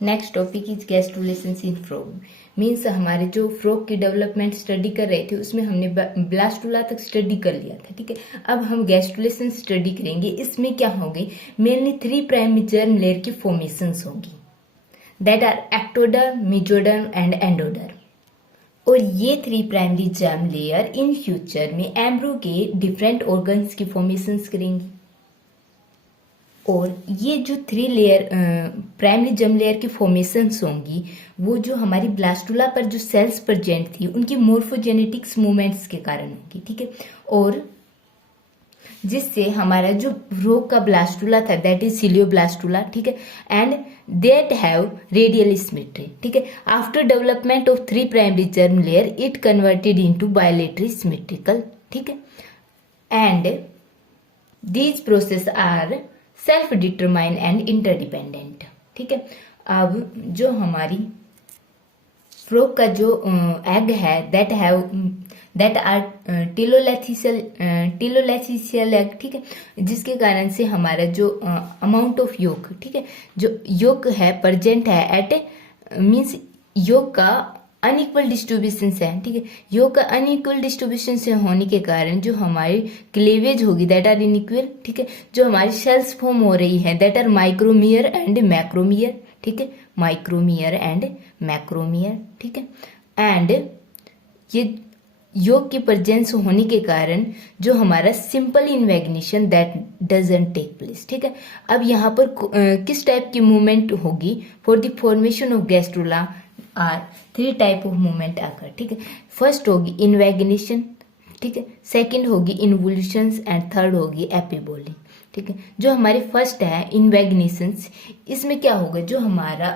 Next topic is gastrulations in frog. Means हमारे जो frog की डेवलपमेंट स्टडी कर रहे थे उसमें हमने ब्लास्टुला तक स्टडी कर लिया था, ठीक है। अब हम गैस्ट्रुलेशन स्टडी करेंगे। इसमें क्या होगी, मेनली 3 प्राइमरी जर्म लेयर की फॉर्मेशंस होगी, that are ectoderm, mesoderm and endoderm. और ये 3 primary germ layer in future में एम्ब्रो के डिफरेंट ऑर्गन्स की फॉर्मेशंस करेंगी। और ये जो 3 लेयर प्राइमरी जर्म लेयर की फॉर्मेशंस होंगी वो जो हमारी ब्लास्टुला पर जो सेल्स प्रेजेंट थी उनकी मोर्फोजेनेटिक्स मूवमेंट्स के कारण होगी, ठीक है। और जिससे हमारा जो रोग का ब्लास्टुला था दैट इज सिलियोब्लास्टुला, ठीक है, and that have radial symmetry, ठीक है। After development of 3 primary germ layer it converted into bilateral symmetrical, ठीक है। And these process are self determine and interdependent, ठीक है। अब जो हमारी फ्रॉग का जो एग है दैट आर टिलोलैथिसियल एग, ठीक है, जिसके कारण से हमारा जो अमाउंट ऑफ योक, ठीक है, जो योक है प्रेजेंट है एट मीन्स योक का अनइक्वल डिस्ट्रीब्यूशन से है, ठीक है। योग का अनइक्वल डिस्ट्रीब्यूशन से होने के कारण जो हमारी क्लेवेज होगी दैट आर इनइक्वल, ठीक है। जो हमारी सेल्स फॉर्म हो रही है दैट आर माइक्रोमियर एंड मैक्रोमियर, ठीक है, माइक्रोमियर एंड मैक्रोमियर, ठीक है। एंड ये योग की प्रेजेंस होने के कारण जो हमारा simple invagination that doesn't take place, ठीक है। अब यहाँ पर किस टाइप की मूवमेंट होगी for the formation of gastrula are 3 type of movement आकर, ठीक है। फर्स्ट होगी इन्वेग्नेशन, ठीक है, सेकंड होगी इन्वोल्यूशंस एंड थर्ड होगी एपिबोली, ठीक है। जो हमारी फर्स्ट है इन्वेग्नेशंस, इसमें क्या होगा, जो हमारा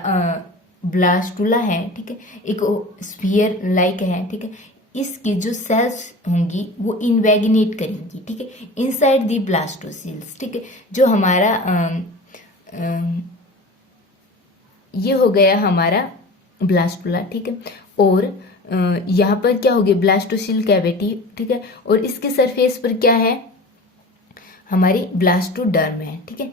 ब्लास्टुला है, ठीक है, एक स्फीयर लाइक है, ठीक है, इसकी जो सेल्स होंगी वो इन्वेगिनेट करेंगी, ठीक है, इनसाइड दी ब्लास्टोसिल्स, ठीक है। जो हमारा ये हो गया हमारा ब्लास्टुला, ठीक है। और यहाँ पर क्या होगी ब्लास्टोसिल कैविटी, ठीक है, और इसके सरफेस पर क्या है हमारी ब्लास्टोडर्म है, ठीक है।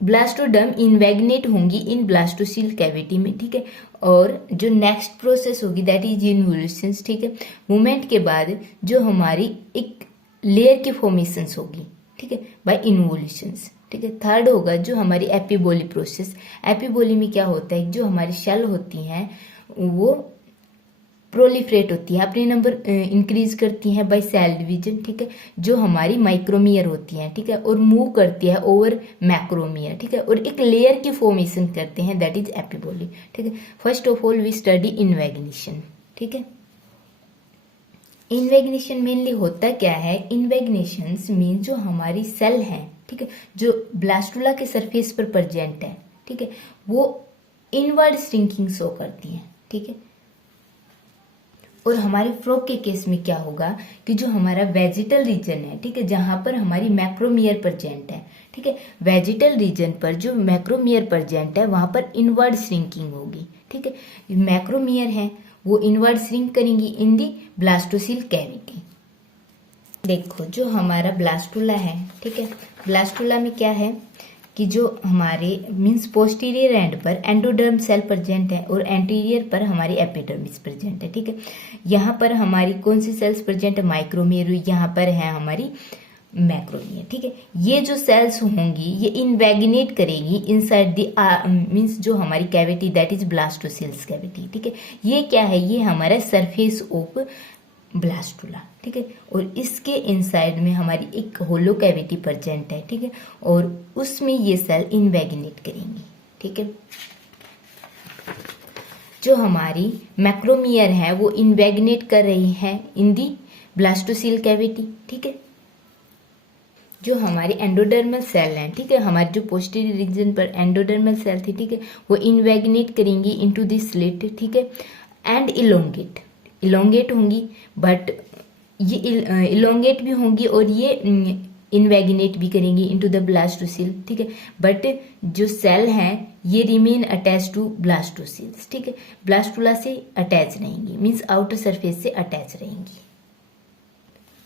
ब्लास्टोडर्म इन्वेग्नेट होंगी इन ब्लास्टोसिल कैविटी में, ठीक है। और जो नेक्स्ट प्रोसेस होगी दैट इज इन्वोल्यूशंस, ठीक है। मूवमेंट के बाद जो हमारी एक लेयर की फॉर्मेशंस होगी, ठीक है, बाय इन्वोल्यूशंस, ठीक है। थर्ड होगा जो हमारी एपिबोली प्रोसेस। एपिबोली में क्या होता है, जो हमारी शेल होती हैं वो प्रोलिफरेट होती है, अपने नंबर इंक्रीज करती हैं बाय सेल डिवीजन, ठीक है। जो हमारी माइक्रोमियर होती हैं, ठीक है, और मूव करती है ओवर मैक्रोमियर, ठीक है, और एक लेयर की फॉर्मेशन करते हैं दैट इज एपिबोली, ठीक है। First of all we study invagination, ठीक है। इन्वेग्नेशन मेनली होता क्या है, इन्वेग्नेशंस मीन जो हमारी सेल है, ठीक है, जो ब्लास्टुला के सरफेस पर प्रेजेंट है, ठीक है, वो इनवर्ड श्रिंकिंग शो करती है, ठीक है। और हमारे फ्रॉग के केस में क्या होगा कि जो हमारा वेजिटल रीजन है, ठीक है, जहां पर हमारी मैक्रोमियर प्रेजेंट है, ठीक है, वेजिटल रीजन पर जो मैक्रोमियर प्रेजेंट है वहां पर इनवर्ड श्रिंकिंग होगी, ठीक है। मैक्रोमियर है वो इनवर्ड श्रिंक करेंगी इन दी ब्लास्टोसिल कैविटी। देखो जो हमारा ब्लास्टुला है, ठीक है, ब्लास्टुला में क्या है कि जो हमारे मीन्स पोस्टीरियर एंड पर एंडोडर्म सेल प्रेजेंट है और एंटीरियर पर हमारी एपिडर्मिस प्रेजेंट है, ठीक है। यहाँ पर हमारी कौन सी सेल्स प्रेजेंट है, माइक्रोमियर, यहाँ पर है हमारी मैक्रोमियर, ठीक है। ये जो सेल्स होंगी ये इन्वेगिनेट करेगी इनसाइड दी मीन्स जो हमारी कैविटी दैट इज ब्लास्टोसिल्स कैविटी, ठीक है। ये क्या है, ये हमारा सरफेस ऑफ ब्लास्टुला, ठीक है, और इसके इनसाइड में हमारी एक होलो कैविटी प्रेजेंट है, ठीक है, और उसमें ये सेल इन्वेगिनेट करेंगी, ठीक है। जो हमारी मैक्रोमियर है वो इन्वेगिनेट कर रही है इन दी ब्लास्टोसिल कैविटी, ठीक है। जो हमारी एंडोडर्मल सेल है, ठीक है, हमारी जो पोस्टीरियर रीजन पर एंडोडर्मल सेल थी, ठीक है, वो इन्वेगिनेट करेंगी इनटू दिस स्लिट, ठीक है, एंड इलोंगेट होंगी, बट ये इलोंगेट भी होंगी और ये इन्वेगिनेट भी करेंगी इनटू द ब्लास्टोसिल, ठीक है, बट जो सेल हैं ये रिमेन अटैच टू ब्लास्टोसिल्स, ठीक है, ब्लास्टुला से अटैच रहेंगी, मीन्स आउटर सरफेस से अटैच रहेंगी।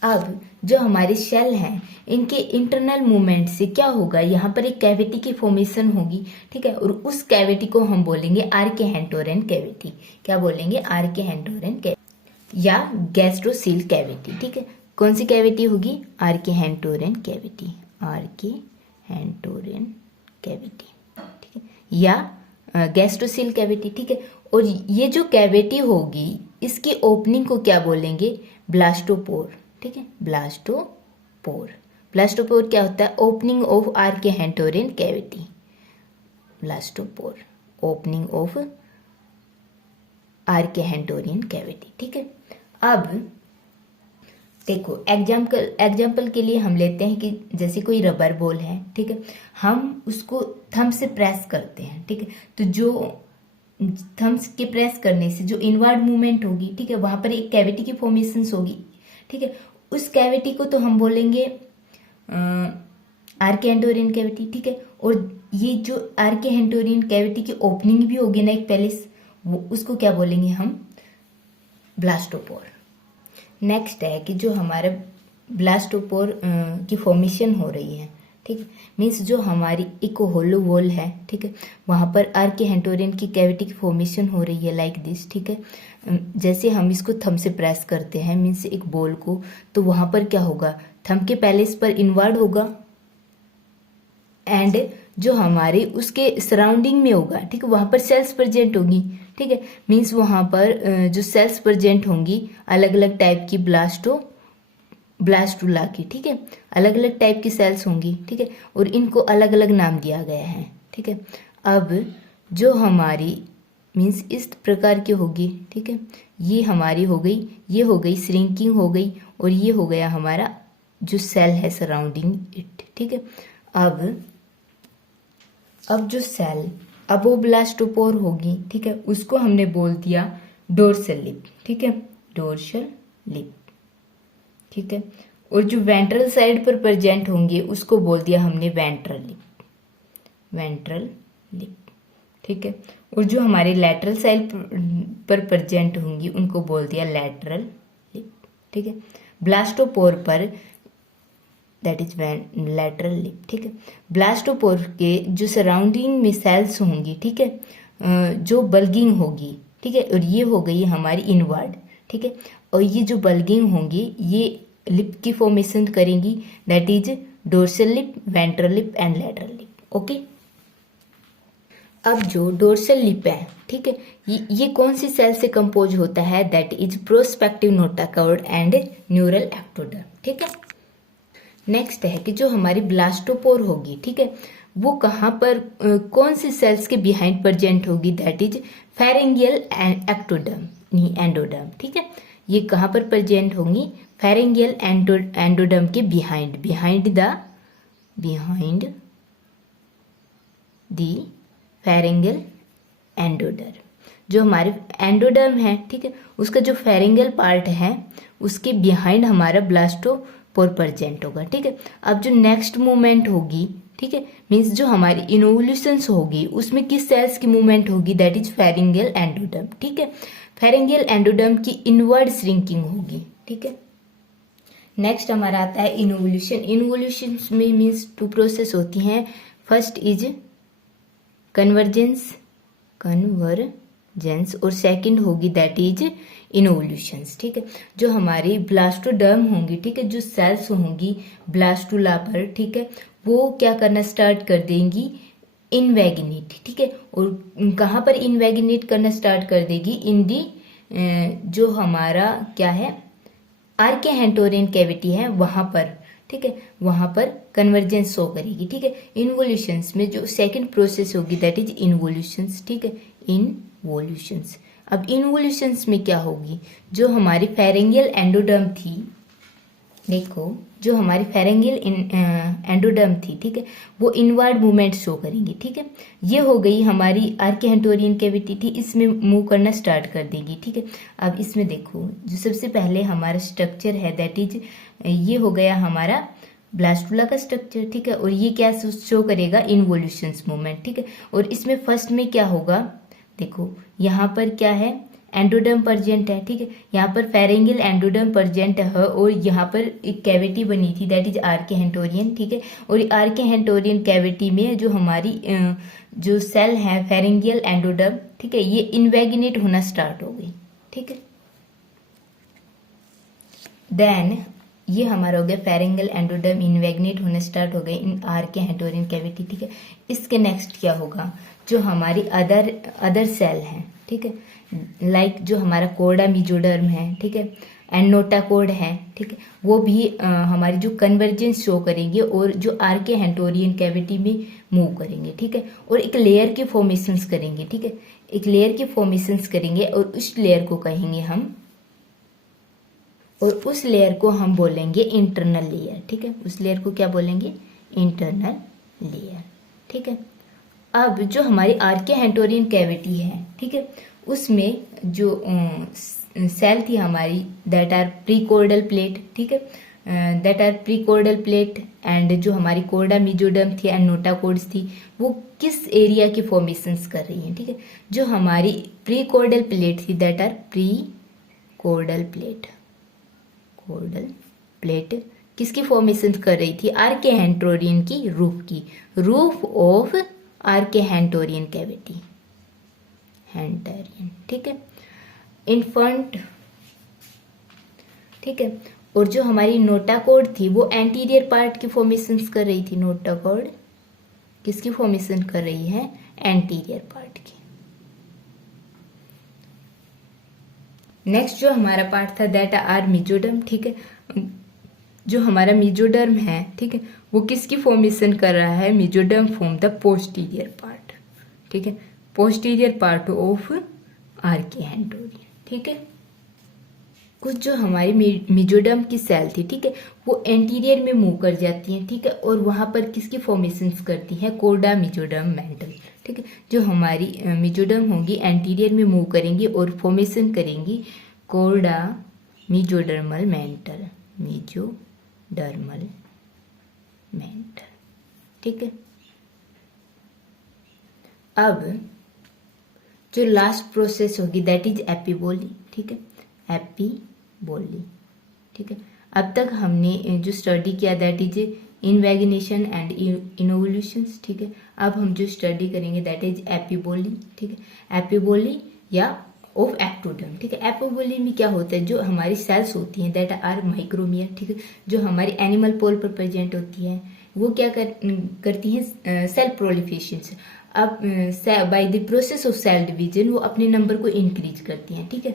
अब जो हमारे सेल हैं इनके इंटरनल मूवमेंट से क्या होगा, यहाँ पर एक कैविटी की फॉर्मेशन होगी, ठीक है, और उस कैविटी को हम बोलेंगे आर्केहेंटोरियन कैविटी। क्या बोलेंगे? आर्केहेंटोरियन कैविटी या गैस्ट्रोसील कैविटी, ठीक है। कौन सी कैविटी होगी? आर्केहेंटोरियन कैविटी, आर्केहेंटोरियन कैविटी, ठीक है, या गैस्ट्रोसील कैविटी, ठीक है। और ये जो कैविटी होगी इसकी ओपनिंग को क्या बोलेंगे? ब्लास्टोपोर, ठीक है, ब्लास्टोपोर। ब्लास्टोपोर क्या होता है? Opening of archenteron cavity, blastopore, opening of archenteron cavity, ठीक है। अब देखो एग्जाम्पल के लिए हम लेते हैं कि जैसे कोई रबर बॉल है, ठीक है, हम उसको थंब से प्रेस करते हैं, ठीक है, तो जो थम्स के प्रेस करने से जो इनवर्ड मूवमेंट होगी, ठीक है, वहां पर एक कैविटी की फॉर्मेशन होगी, ठीक है, उस कैविटी को तो हम बोलेंगे आर्केहेंटोरियन कैविटी, ठीक है। और ये जो आर्केहेंटोरियन कैविटी की ओपनिंग भी होगी ना एक पैलेस, वो उसको क्या बोलेंगे हम? ब्लास्टोपोर। नेक्स्ट है कि जो हमारा ब्लास्टोपोर की फॉर्मेशन हो रही है, ठीक है, मीन्स जो हमारी एक होलो वॉल है, ठीक है, वहां पर आर्केहेंटोरियन की कैविटी की फॉर्मेशन हो रही है लाइक दिस, ठीक है। जैसे हम इसको थंब से प्रेस करते हैं मीन्स एक बॉल को, तो वहां पर क्या होगा? थंब के पैलेस पर इनवर्ड होगा एंड जो हमारे उसके सराउंडिंग में होगा, ठीक है, वहां पर सेल्स प्रेजेंट होगी, ठीक है, मीन्स वहां पर जो सेल्स प्रेजेंट होंगी अलग अलग टाइप की ब्लास्टुला की, ठीक है, अलग अलग टाइप की सेल्स होंगी, ठीक है, और इनको अलग अलग नाम दिया गया है, ठीक है। अब जो हमारी मीन्स इस प्रकार की होगी, ठीक है, ये हमारी हो गई, ये हो गई श्रिंकिंग हो गई, और ये हो गया हमारा जो सेल है सराउंडिंग इट, ठीक है। अब जो सेल अब वो ब्लास्टोपोर होगी, ठीक है, उसको हमने बोल दिया डोर्सल लिप, ठीक है, डोर्सल लिप, ठीक है। और जो वेंट्रल साइड पर प्रेजेंट होंगे उसको बोल दिया हमने वेंट्रल लिप, वेंट्रल लिप, ठीक है। और जो हमारे लैटरल साइड पर प्रेजेंट होंगी उनको बोल दिया लैटरल लिप, ठीक है। ब्लास्टोपोर पर दैट इज लैटरल लिप, ठीक है। ब्लास्टोपोर के जो सराउंडिंग में सेल्स होंगी, ठीक है, जो बल्गिंग होगी, ठीक है, और ये हो गई हमारी इनवर्ड, ठीक है, और ये जो बल्गिंग होंगी ये लिप की फॉर्मेशन करेंगी, that is dorsal lip, ventral lip and lateral lip, okay. अब जो डोर्सल लिप है, ठीक है, ये कौन सी सेल से कंपोज होता है? That is prospective notochord and neural ectoderm, ठीक है। नेक्स्ट है कि जो हमारी ब्लास्टोपोर होगी, ठीक है, वो कहाँ पर कौन सी सेल्स के बिहाइंड प्रेजेंट होगी? दैट इज फेरेंगियल एक्टोडर्म, एंडोडर्म, ठीक है। ये कहाँ पर प्रेजेंट होंगी? फेरेंगियल एंडोडर्म के बिहाइंड, बिहाइंड दी फेरेंगियल एंडोडर्म। जो हमारे एंडोडर्म है, ठीक है, उसका जो फेरेंगियल पार्ट है उसके बिहाइंड हमारा ब्लास्टोपोर प्रेजेंट होगा, ठीक है। अब जो नेक्स्ट मूवमेंट होगी, ठीक है, मीन्स जो हमारी इनोवल्यूशंस होगी उसमें किस सेल्स की मूवमेंट होगी? दैट इज फेरेंगियल एंडोडर्म, ठीक है। फेरेंगियल एंडोडर्म की इनवर्ड श्रिंकिंग होगी, ठीक है। नेक्स्ट हमारा आता है इनोवल्यूशन। इनोवल्यूशन में मीन्स 2 प्रोसेस होती हैं। फर्स्ट इज कन्वर्जेंस और सेकंड होगी दैट इज इनोवल्यूशंस, ठीक है। जो हमारी ब्लास्टोडर्म होंगी, ठीक है, जो सेल्स होंगी ब्लास्टुला पर, ठीक है, वो क्या करना स्टार्ट कर देंगी? इनवेगिनेट, ठीक है। और कहाँ पर इनवेगिनेट करना स्टार्ट कर देगी? इन दी जो हमारा क्या है आर्केहेंटोरियन कैविटी है वहां पर, ठीक है, वहां पर कन्वर्जेंस शो करेगी, ठीक है। इनवोल्यूशंस में जो सेकंड प्रोसेस होगी दैट इज इनवोल्यूशंस, ठीक है, इनवोल्यूशंस। अब इनवोल्यूशंस में क्या होगी? जो हमारी फेरेंगियल एंडोडर्म थी, देखो जो हमारी फेरेंगियल एंडोडर्म थी, ठीक है, वो इनवर्ड मूवमेंट शो करेंगी, ठीक है। ये हो गई हमारी आर्केहेंटोरियन कैविटी थी, इसमें मूव करना स्टार्ट कर देगी, ठीक है। अब इसमें देखो जो सबसे पहले हमारा स्ट्रक्चर है दैट इज ये हो गया हमारा ब्लास्टुला का स्ट्रक्चर, ठीक है, और ये क्या शो करेगा? इनवोल्यूशंस मूवमेंट, ठीक है। और इसमें फर्स्ट में क्या होगा? देखो यहाँ पर क्या है? एंडोडर्म प्रेजेंट है, ठीक है। यहाँ पर फेरेंगियल एंडोडर्म प्रेजेंट है और यहाँ पर एक कैविटी बनी थी दैट इज आर्किहेंटोरियन, ठीक है। और आर्किहेंटोरियन कैविटी में जो हमारी जो सेल है फेरेंगियल एंडोडर्म, ठीक है, ये इन्वेगिनेट होना स्टार्ट हो गई, ठीक है। देन ये हमारा हो गया फेरेंगियल एंडोडर्म इन्वेगिनेट होने स्टार्ट हो गए इन आर्किहेंटोरियन कैविटी, ठीक है। इसके नेक्स्ट क्या होगा, जो हमारी अदर सेल है, ठीक है, लाइक जो हमारा कोर्डा मेसोडर्म है, ठीक है, एंड नोटाकोड है, ठीक है, वो भी हमारी जो कन्वर्जेंस शो करेंगे और जो आर्किहेंटोरियन कैविटी में मूव करेंगे, ठीक है, और एक लेयर की फॉर्मेशंस करेंगे, ठीक है, एक लेयर की फॉर्मेशंस करेंगे और उस लेयर को कहेंगे हम, और उस लेयर को हम बोलेंगे इंटरनल लेयर, ठीक है। उस लेयर को क्या बोलेंगे, इंटरनल लेयर, ठीक है। अब जो हमारी आर्किहेंटोरियन कैविटी है, ठीक है, उसमें जो सेल थी हमारी दैट आर प्रीकोर्डल प्लेट, ठीक है, दैट आर प्रीकोर्डल प्लेट एंड जो हमारी कोर्डा मेसोडर्म थी एंड नोटाकोड्स थी वो किस एरिया की फॉर्मेशंस कर रही हैं, ठीक है। जो हमारी प्रीकोर्डल प्लेट थी दैट आर प्रीकोर्डल प्लेट, कोर्डल प्लेट किसकी फॉर्मेशन कर रही थी, आर्किहेंटोरियन की रूफ ऑफ आर्किहेंटोरियन कैविटी, हेंटोरियन, ठीक है, इन्फंट, ठीक है। और जो हमारी नोटाकोड थी वो एंटीरियर पार्ट की फॉर्मेशन कर रही थी, नोटाकोड किसकी फॉर्मेशन कर रही है, एंटीरियर पार्ट की। नेक्स्ट जो हमारा पार्ट था दैट आर मेसोडर्म, ठीक है, जो हमारा मेसोडर्म है, ठीक है, वो किसकी फॉर्मेशन कर रहा है, mesoderm form the posterior part, ठीक है, पोस्टीरियर पार्ट ऑफ आर्किहेंटोरियन, ठीक है। कुछ जो हमारी मेसोडर्म की सेल थी, ठीक है, वो एंटीरियर में मूव कर जाती हैं, ठीक है, और वहां पर किसकी फॉर्मेशन करती है, कोर्डा मेसोडर्म मेंटल, ठीक है। जो हमारी मेसोडर्म होगी एंटीरियर में मूव करेंगी और फॉर्मेशन करेंगी Korda mesodermal mental, mesodermal mental, ठीक है। अब जो लास्ट प्रोसेस होगी दैट इज एपिबोली, ठीक है, एपिबोली, ठीक है। अब तक हमने जो स्टडी किया दैट इज इनवेगिनेशन एंड इनोवल्यूशंस, ठीक है। अब हम जो स्टडी करेंगे दैट इज एपिबोली, ठीक है, एपिबोली या ऑफ एक्टोडर्म, ठीक है। एपिबोली में क्या होता है, जो हमारी सेल्स होती हैं दैट आर माइक्रोमियर, ठीक है, जो हमारी एनिमल पोल पर प्रेजेंट होती है वो क्या करती हैं, सेल प्रोलिफरेशन। अब by the process of cell division वो अपने नंबर को इंक्रीज करती हैं, ठीक है।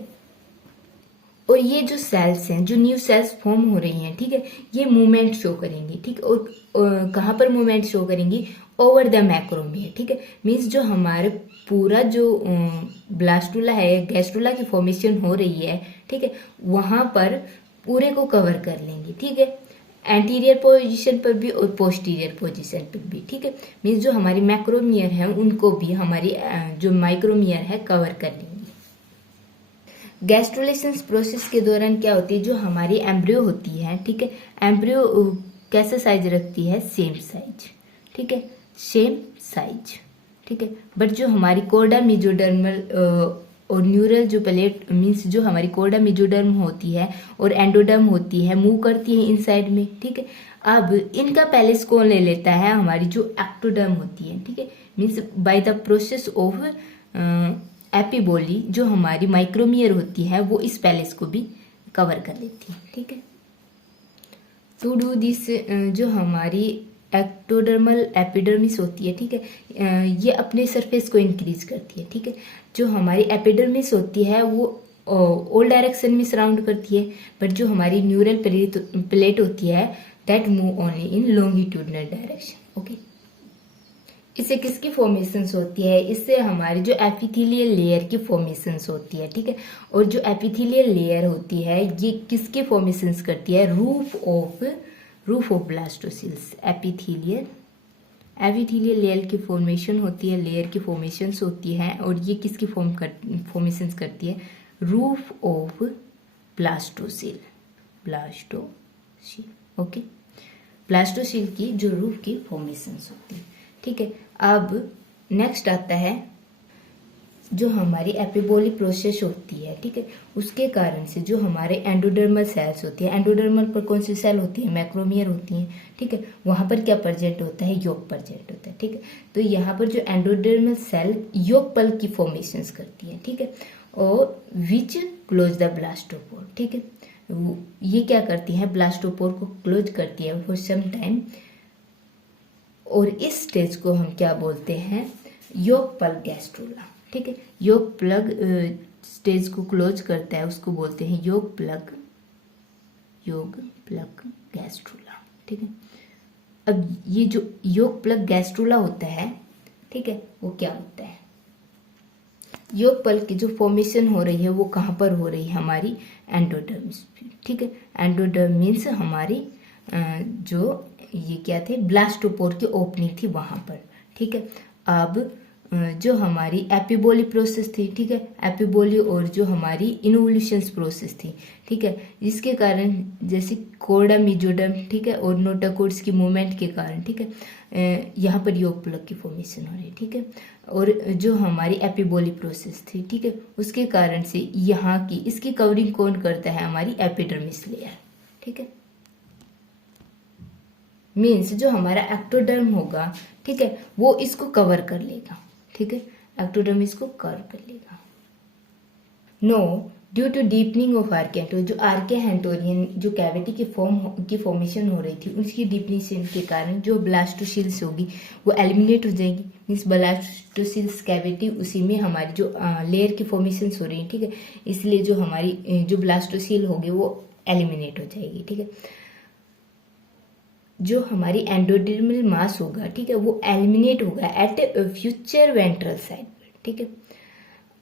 और ये जो सेल्स हैं, जो न्यू सेल्स फॉर्म हो रही हैं, ठीक है, ये मूवमेंट शो करेंगी, ठीक है। और कहाँ पर मूवमेंट शो करेंगी, ओवर द मैक्रोमियर, ठीक है। मीन्स जो हमारे पूरा जो ब्लास्टुला है, गैस्ट्रुला की फॉर्मेशन हो रही है, ठीक है, वहां पर पूरे को कवर कर लेंगी, ठीक है, एंटीरियर पोजीशन पर भी और पोस्टीरियर पोजीशन पर भी, ठीक है। मीन्स जो हमारी मैक्रोमियर है उनको भी हमारी जो माइक्रोमियर है कवर कर लेंगी। गैस्ट्रुलेशन प्रोसेस के दौरान क्या होती है, जो हमारी एम्ब्रियो होती है, ठीक है, एम्ब्रियो कैसे साइज रखती है, सेम साइज, ठीक है, सेम साइज, ठीक है। बट जो हमारी कोर्डा मेसोडर्मल और न्यूरल जो प्लेट मीन्स जो हमारी कोर्डा मेसोडर्म होती है और एंडोडर्म होती है मूव करती है इनसाइड में, ठीक है। अब इनका पैलेस कौन ले लेता है, हमारी जो एक्टोडर्म होती है, ठीक है, means by the process of epiboly जो हमारी माइक्रोमियर होती है वो इस पैलेस को भी कवर कर लेती है, ठीक है। टू डू दिस जो हमारी एक्टोडर्मल एपिडर्मिस होती है, ठीक है, ये अपने सरफेस को इंक्रीज करती है, ठीक है। जो हमारी एपिडर्मिस होती है वो ऑल डायरेक्शन में सराउंड करती है, बट जो हमारी न्यूरल प्लेट होती है that move only in longitudinal direction, okay. इससे किसकी फॉर्मेशंस होती है, इससे हमारी जो एपिथेलियल लेयर की फॉर्मेशंस होती है, ठीक है। और जो एपिथेलियल लेयर होती है ये किसकी फॉर्मेशंस करती है, रूफ ऑफ ब्लास्टोसिल्स, एपिथेलियल लेयर की फॉर्मेशन होती है, लेयर की फॉर्मेशंस होती है, और ये किसकी फॉर्मेशंस करती है, roof of blastocoel, okay, blastocoel की जो रूफ की फॉर्मेशंस होती है, ठीक है। अब नेक्स्ट आता है जो हमारी एपिबोली प्रोसेस होती है, ठीक है, उसके कारण से जो हमारे एंडोडर्मल सेल्स होती है, एंडोडर्मल पर कौन सी सेल होती है, मैक्रोमियर होती है, ठीक है, वहां पर क्या प्रेजेंट होता है, योग प्रेजेंट होता है, ठीक है। तो यहाँ पर जो एंडोडर्मल सेल योग पल की फॉर्मेशंस करती है, ठीक है, और विच क्लोज द ब्लास्टोपोर, ठीक है, ये क्या करती है, ब्लास्टोपोर को क्लोज करती है फॉर सम टाइम, और इस स्टेज को हम क्या बोलते हैं, योग पल गैस्ट्रुला, ठीक है। योग प्लग स्टेज को क्लोज करता है, उसको बोलते हैं योग प्लग गैस्ट्रुला, ठीक है। अब ये जो योग प्लग गैस्ट्रुला होता है, ठीक है, वो क्या होता है, योग पल की जो फॉर्मेशन हो रही है वो कहाँ पर हो रही है, हमारी एंडोडर्म, ठीक है। एंडोडर्म मीन्स हमारी जो ये क्या थे, ब्लास्टोपोर की ओपनिंग थी वहां पर, ठीक है। अब जो हमारी एपिबोली प्रोसेस थी, ठीक है, एपिबोली और जो हमारी इनवोल्यूशन प्रोसेस थी, ठीक है, जिसके कारण जैसे कोडा मिजोडम, ठीक है, और नोटाकोड्स की मूवमेंट के कारण, ठीक है, यहाँ पर योग प्लग की फॉर्मेशन हो रही है, ठीक है। और जो हमारी एपिबोली प्रोसेस थी, ठीक है, उसके कारण से यहाँ की इसकी कवरिंग कौन करता है, हमारी एपिडर्मिस लेयर, ठीक है। मीन्स जो हमारा एक्टोडर्म होगा, ठीक है, वो इसको कवर कर लेगा, ठीक है, एक्टोडर्म इसको कवर कर लेगा। No, due to deepening of arche, जो आर्के हेंटोरियन जो कैविटी की फॉर्मेशन हो रही थी, उसकी डीपनिशन के कारण जो ब्लास्टोसिल्स होगी वो एलिमिनेट हो जाएगी। मीन्स ब्लास्टोसिल्स कैविटी, उसी में हमारी जो लेयर की फॉर्मेशन हो रही है, ठीक है, इसलिए जो हमारी जो ब्लास्टोसिल होगी वो एलिमिनेट हो जाएगी, ठीक है। जो हमारी एंडोडर्मल मास होगा, ठीक है, वो एलिमिनेट होगा एट फ्यूचर वेंट्रल साइड पर, ठीक है।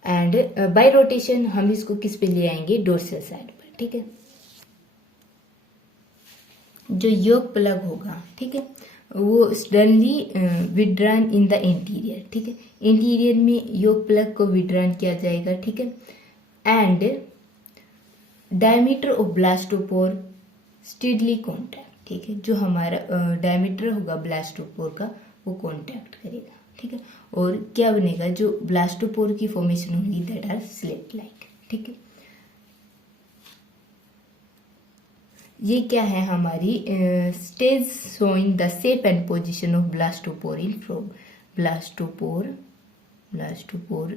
एंड बाय रोटेशन हम इसको किस पे ले आएंगे, डोर्सल साइड पर, ठीक है। जो योग प्लग होगा, ठीक है, वो suddenly withdrawn in the interior, ठीक है, इंटीरियर में योग प्लग को विड्रॉन किया जाएगा, ठीक है। And diameter of blastopore steadily contact, ठीक है, जो हमारा डायमीटर होगा ब्लास्टोपोर का वो कॉन्टैक्ट करेगा, ठीक है, और क्या बनेगा, जो ब्लास्टोपोर की फॉर्मेशन होगी दैट आर स्लिट लाइक, ठीक है। ये क्या है, हमारी stage showing the shape and position of blastopore in frog, blastopore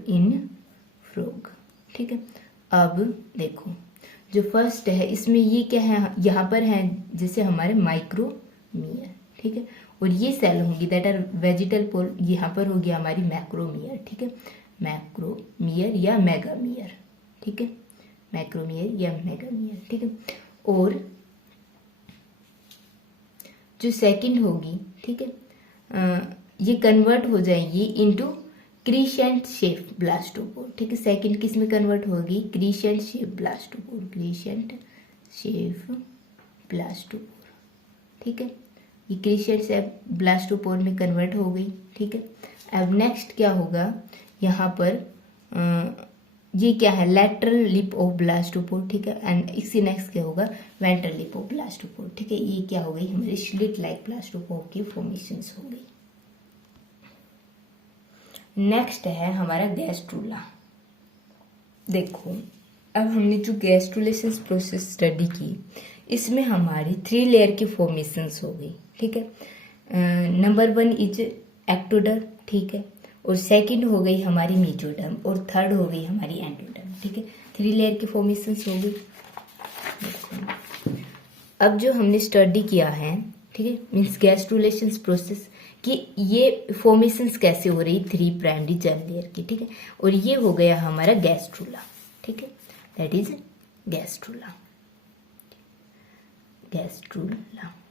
in frog, ठीक है। अब देखो जो फर्स्ट है इसमें ये क्या है, यहाँ पर है जैसे हमारे माइक्रोमियर, ठीक है, और ये सेल होंगी दैट आर वेजिटल पोल, यहाँ पर होगी हमारी मैक्रोमियर, ठीक है, मैक्रोमियर या मेगामियर, ठीक है, मैक्रोमियर या मेगामियर, ठीक है। और जो सेकंड होगी, ठीक है, ये कन्वर्ट हो जाएगी इनटू क्रीसेंट शेप ब्लास्टोपोर, ठीक है, सेकंड किस में कन्वर्ट होगी, crescent shape blastopore, crescent shape blastopore, ठीक है, ये क्रीसेंट शेप ब्लास्टोपोर में कन्वर्ट हो गई, ठीक है। अब नेक्स्ट क्या होगा, यहाँ पर ये क्या है, लैटरल लिप ऑफ ब्लास्टोपोर, ठीक है, एंड इससे नेक्स्ट क्या होगा, वेंट्रल लिप ऑफ ब्लास्टोपोर, ठीक है। ये क्या हो गई, हमारी स्लिट लाइक ब्लास्टोपोर की फॉर्मेशंस हो गई। नेक्स्ट है हमारा गैस्ट्रुला। देखो अब हमने जो गैस्ट्रुलेशन प्रोसेस स्टडी की, इसमें हमारी 3 लेयर की फॉर्मेशंस हो गई, ठीक है। नंबर 1 इज एक्टोडर्म, ठीक है, और सेकंड हो गई हमारी मेसोडर्म, और थर्ड हो गई हमारी एंडोडर्म, ठीक है। 3 लेयर की फॉर्मेशंस हो गई। अब जो हमने स्टडी किया है, ठीक है, मीन्स गैस्ट्रुलेशन प्रोसेस कि ये फॉर्मेशंस कैसे हो रही 3 प्राइमरी जर्म लेयर की, ठीक है, और ये हो गया हमारा गैस्ट्रुला, ठीक है, दैट इज गैस्ट्रुला,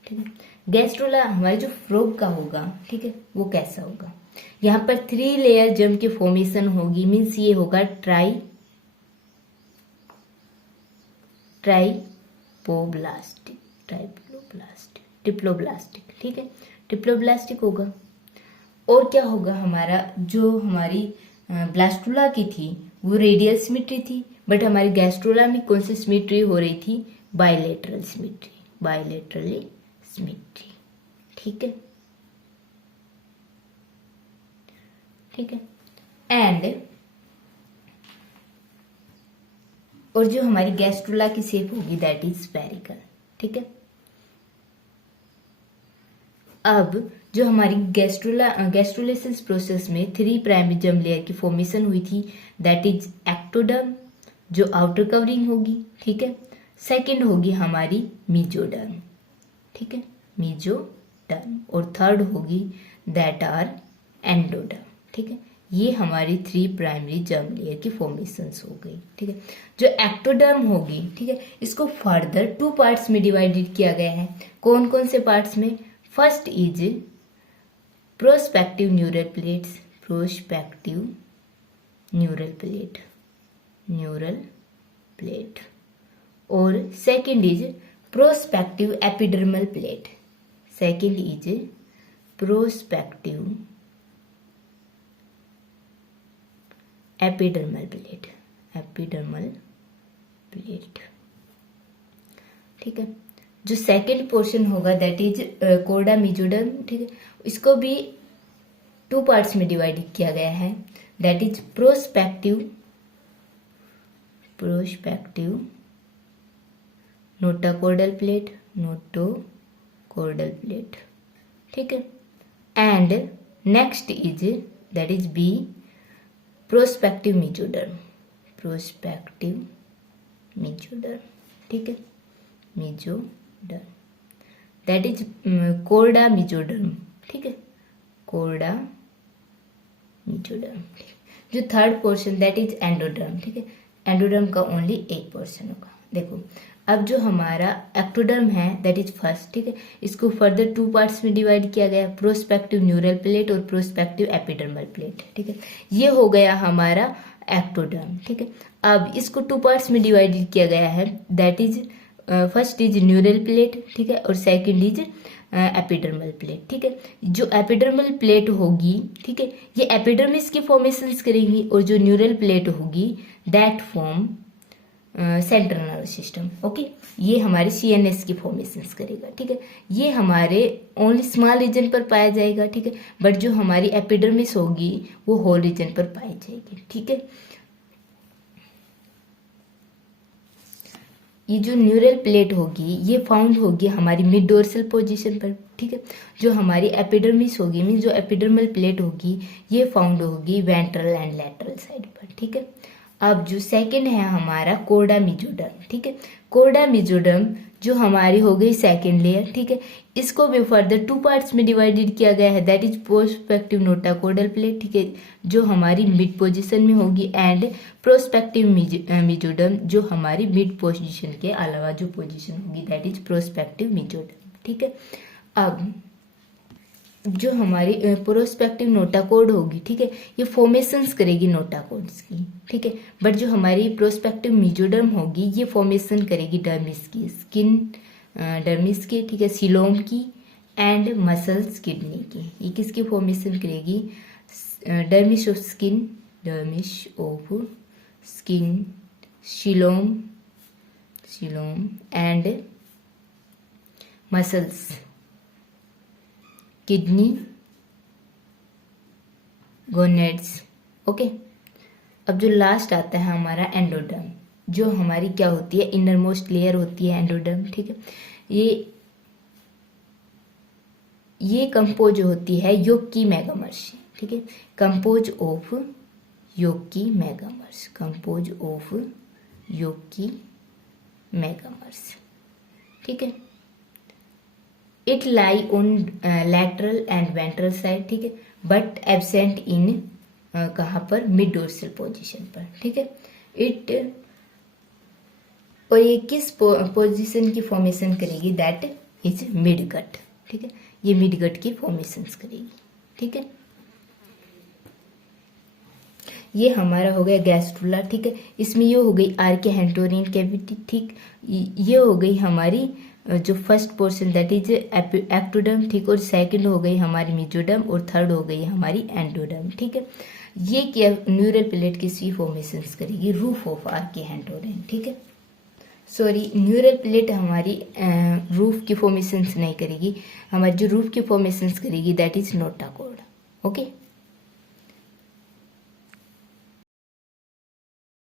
ठीक है। गैस्ट्रुला हमारे जो फ्रॉग का होगा, ठीक है, वो कैसा होगा, यहाँ पर 3 लेयर जर्म की फॉर्मेशन होगी, मीन्स ये होगा ट्रिप्लोब्लास्टिक, ठीक है, ट्रिप्लोब्लास्टिक होगा। और क्या होगा, हमारा जो हमारी ब्लास्टुला की थी वो रेडियल सिमेट्री थी, बट हमारी गैस्ट्रुला में कौन सी सिमेट्री हो रही थी, बायलेटरली सिमेट्री, ठीक है, ठीक है। एंड और जो हमारी गैस्ट्रुला की शेप होगी दैट इज स्फेरिकल, ठीक है। अब जो हमारी गैस्ट्रोलिसिस प्रोसेस में 3 प्राइमरी लेयर की फॉर्मेशन हुई थी दैट इज एक्टोडर्म, जो आउटर कवरिंग होगी, ठीक है। सेकंड होगी हमारी मीजोडर्म, ठीक है, मीजोडर्म, और थर्ड होगी दैट आर एंडोडर्म, ठीक है। ये हमारी 3 प्राइमरी जर्म लेयर की फॉर्मेशंस हो गई, ठीक है। जो एक्टोडर्म होगी, ठीक है, इसको फर्दर 2 पार्ट्स में डिवाइडेड किया गया है। कौन कौन से पार्ट्स में? First is prospective neural plates, prospective neural plate, और second is prospective epidermal plate, second is prospective epidermal plate, ठीक है। जो सेकंड पोर्शन होगा दैट इज कोर्डा मीजोडर्म, ठीक है, इसको भी 2 पार्ट्स में डिवाइड किया गया है that is prospective notochordal plate, ठीक है। And next is that is B prospective mesoderm, ठीक है, mesoderm that is chorda mesoderm, ठीक है, कोर्डा मीजोडर्म। जो third portion that is endoderm, ठीक है, एंडोडर्म का ओनली एक पोर्शन होगा। देखो अब जो हमारा एक्टोडर्म है दैट इज फर्स्ट, ठीक है, इसको फर्दर 2 पार्ट्स में डिवाइड किया गया, प्रोस्पेक्टिव न्यूरल प्लेट और प्रोस्पेक्टिव एपिडर्मल प्लेट, ठीक है। ये हो गया हमारा एक्टोडर्म, ठीक है। अब इसको 2 पार्ट्स में डिवाइडेड किया गया है that is first is neural plate, ठीक है, और सेकंड इज एपिडर्मल प्लेट, ठीक है। जो एपिडर्मल प्लेट होगी, ठीक है, ये एपिडर्मिस की फॉर्मेशंस करेंगी, और जो न्यूरल प्लेट होगी that form central nervous system, okay. ये हमारे CNS की फॉर्मेशंस करेगा, ठीक है। ये हमारे ओनली स्मॉल रीजन पर पाया जाएगा, ठीक है, बट जो हमारी एपिडर्मिस होगी वो होल रीजन पर पाई जाएगी, ठीक है। ये जो न्यूरल प्लेट होगी ये फाउंड होगी हमारी मिड डोर्सल पोजीशन पर, ठीक है। जो हमारी एपिडर्मिस होगी मीन जो एपिडर्मल प्लेट होगी ये फाउंड होगी वेंट्रल एंड लैटरल साइड पर, ठीक है। अब जो सेकंड है हमारा कोर्डा मीजोडर्म, ठीक है, कोर्डा मीजोडर्म जो हमारी हो गई सेकंड लेयर, ठीक है। इसको भी फर्दर 2 पार्ट्स में डिवाइडेड किया गया है that is prospective notochordal plate, ठीक है, जो हमारी मिड पोजीशन में होगी, एंड प्रोस्पेक्टिव मीजोडर्म जो हमारी मिड पोजीशन के अलावा जो पोजीशन होगी दैट इज प्रोस्पेक्टिव मीजोडर्म, ठीक है। अब जो हमारी प्रोस्पेक्टिव नोटोकॉर्ड होगी, ठीक है, ये फॉर्मेशंस करेगी नोटोकॉर्ड्स की, ठीक है, बट जो हमारी प्रोस्पेक्टिव मीजोडर्म होगी ये फॉर्मेशन करेगी डर्मिस की, स्किन डर्मिस की, ठीक है, सिलोम की एंड मसल्स किडनी की। ये किसकी फॉर्मेशन करेगी? Dermis of skin, coelom and muscles, kidney, gonads, okay. अब जो लास्ट आता है हमारा एंडोडर्म, जो हमारी क्या होती है इनर मोस्ट लेयर होती है एंडोडर्म, ठीक है। ये कंपोज होती है योग की मैगामर्स, ठीक है, कंपोज ऑफ योग की मैगामर्स, ठीक है। It lie on lateral and ventral side, ठीक है, बट एब्सेंट इन कहाँ पर? मिड डोर्सल पोजीशन पर, ठीक है। और ये किस पोजीशन की फॉर्मेशन करेगी? दैट इज मिड गट, ठीक है, ये मिड गट की फॉर्मेशंस करेगी, ठीक है। ये हमारा हो गया गैस्ट्रुला, ठीक है, इसमें ये हो गई आर्किहेंटोरियन कैविटी, ठीक, ये हो गई हमारी जो first portion that is ectoderm, ठीक, और सेकंड हो गई हमारी मीजोडर्म, और थर्ड हो गई हमारी एंडोडर्म, ठीक है। ये क्या न्यूरल प्लेट की सी फॉर्मेशंस करेगी? रूफ ऑफ आर्किहेंटोरियन, ठीक है। सॉरी, न्यूरल प्लेट हमारी रूफ की फॉर्मेशंस नहीं करेगी, हमारी जो रूफ की फॉर्मेशंस करेगी दैट इज नोटोकॉर्ड, ओके।